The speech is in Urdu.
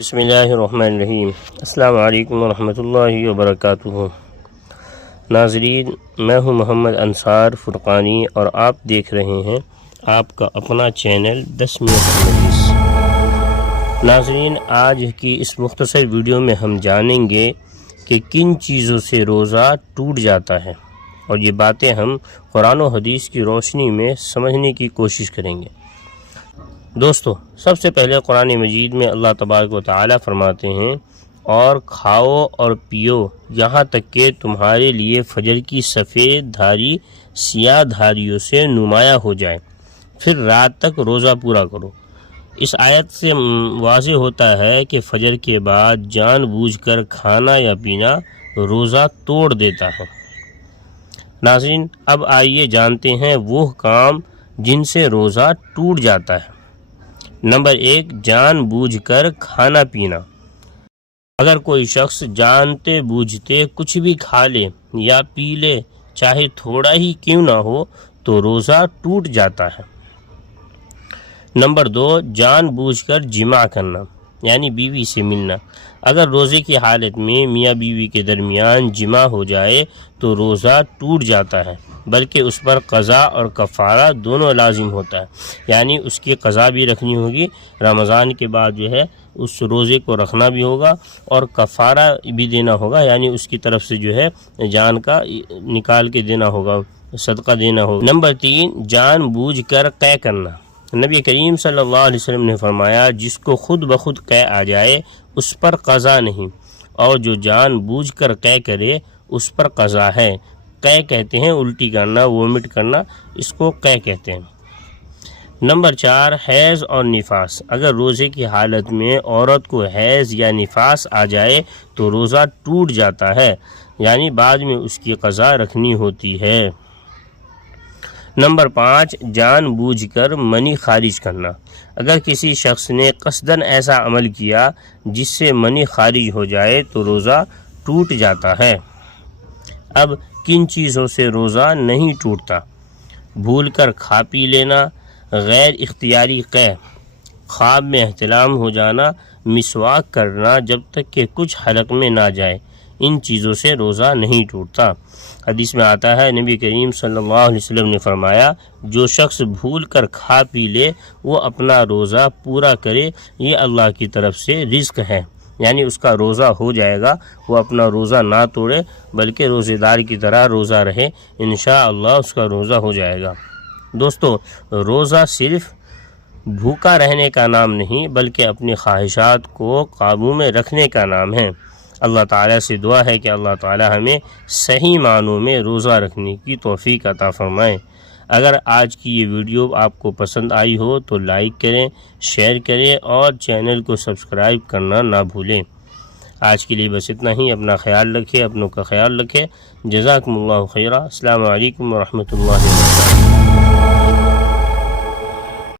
بسم اللہ الرحمن الرحیم۔ السلام علیکم ورحمۃ اللہ وبرکاتہ۔ ناظرین، میں ہوں محمد انصار فرقانی اور آپ دیکھ رہے ہیں آپ کا اپنا چینل 10 منٹ حدیث۔ ناظرین، آج کی اس مختصر ویڈیو میں ہم جانیں گے کہ کن چیزوں سے روزہ ٹوٹ جاتا ہے، اور یہ باتیں ہم قرآن و حدیث کی روشنی میں سمجھنے کی کوشش کریں گے۔ دوستو، سب سے پہلے قرآن مجید میں اللہ تبارک و تعالی فرماتے ہیں، اور کھاؤ اور پیو یہاں تک کہ تمہارے لیے فجر کی سفید دھاری سیاہ دھاریوں سے نمایاں ہو جائے، پھر رات تک روزہ پورا کرو۔ اس آیت سے واضح ہوتا ہے کہ فجر کے بعد جان بوجھ کر کھانا یا پینا روزہ توڑ دیتا ہے۔ ناظرین، اب آئیے جانتے ہیں وہ کام جن سے روزہ ٹوٹ جاتا ہے۔ نمبر 1، جان بوجھ کر کھانا پینا۔ اگر کوئی شخص جانتے بوجھتے کچھ بھی کھا لے یا پی لے، چاہے تھوڑا ہی کیوں نہ ہو، تو روزہ ٹوٹ جاتا ہے۔ نمبر 2، جان بوجھ کر جماع کرنا، یعنی بیوی سے ملنا۔ اگر روزے کی حالت میں میاں بیوی کے درمیان جماع ہو جائے تو روزہ ٹوٹ جاتا ہے، بلکہ اس پر قضا اور کفارہ دونوں لازم ہوتا ہے، یعنی اس کی قضا بھی رکھنی ہوگی، رمضان کے بعد جو ہے اس روزے کو رکھنا بھی ہوگا، اور کفارہ بھی دینا ہوگا، یعنی اس کی طرف سے جو ہے جان کا نکال کے دینا ہوگا، صدقہ دینا ہوگا۔ نمبر 3، جان بوجھ کر قے کرنا۔ نبی کریم صلی اللہ علیہ وسلم نے فرمایا، جس کو خود بخود قے آ جائے اس پر قضا نہیں، اور جو جان بوجھ کر قے کرے اس پر قضا ہے۔ قے کہتے ہیں الٹی کرنا، وومٹ کرنا، اس کو قے کہتے ہیں۔ نمبر 4، حیض اور نفاس۔ اگر روزے کی حالت میں عورت کو حیض یا نفاس آ جائے تو روزہ ٹوٹ جاتا ہے، یعنی بعد میں اس کی قضا رکھنی ہوتی ہے۔ نمبر 5، جان بوجھ کر منی خارج کرنا۔ اگر کسی شخص نے قصداً ایسا عمل کیا جس سے منی خارج ہو جائے تو روزہ ٹوٹ جاتا ہے۔ اب کن چیزوں سے روزہ نہیں ٹوٹتا؟ بھول کر کھا پی لینا، غیر اختیاری قے، خواب میں احتلام ہو جانا، مسواک کرنا جب تک کہ کچھ حلق میں نہ جائے، ان چیزوں سے روزہ نہیں ٹوٹتا۔ حدیث میں آتا ہے، نبی کریم صلی اللہ علیہ وسلم نے فرمایا، جو شخص بھول کر کھا پی لے وہ اپنا روزہ پورا کرے، یہ اللہ کی طرف سے رزق ہے، یعنی اس کا روزہ ہو جائے گا، وہ اپنا روزہ نہ توڑے بلکہ روزے دار کی طرح روزہ رہے، انشاءاللہ اس کا روزہ ہو جائے گا۔ دوستو، روزہ صرف بھوکا رہنے کا نام نہیں بلکہ اپنی خواہشات کو قابو میں رکھنے کا نام ہے۔ اللہ تعالیٰ سے دعا ہے کہ اللہ تعالیٰ ہمیں صحیح معنوں میں روزہ رکھنے کی توفیق عطا فرمائے۔ اگر آج کی یہ ویڈیو آپ کو پسند آئی ہو تو لائک کریں، شیئر کریں اور چینل کو سبسکرائب کرنا نہ بھولیں۔ آج کے لیے بس اتنا ہی۔ اپنا خیال رکھیں، اپنوں کا خیال رکھیں۔ جزاکم اللہ خیرہ۔ السلام علیکم ورحمۃ اللہ وبرکاتہ۔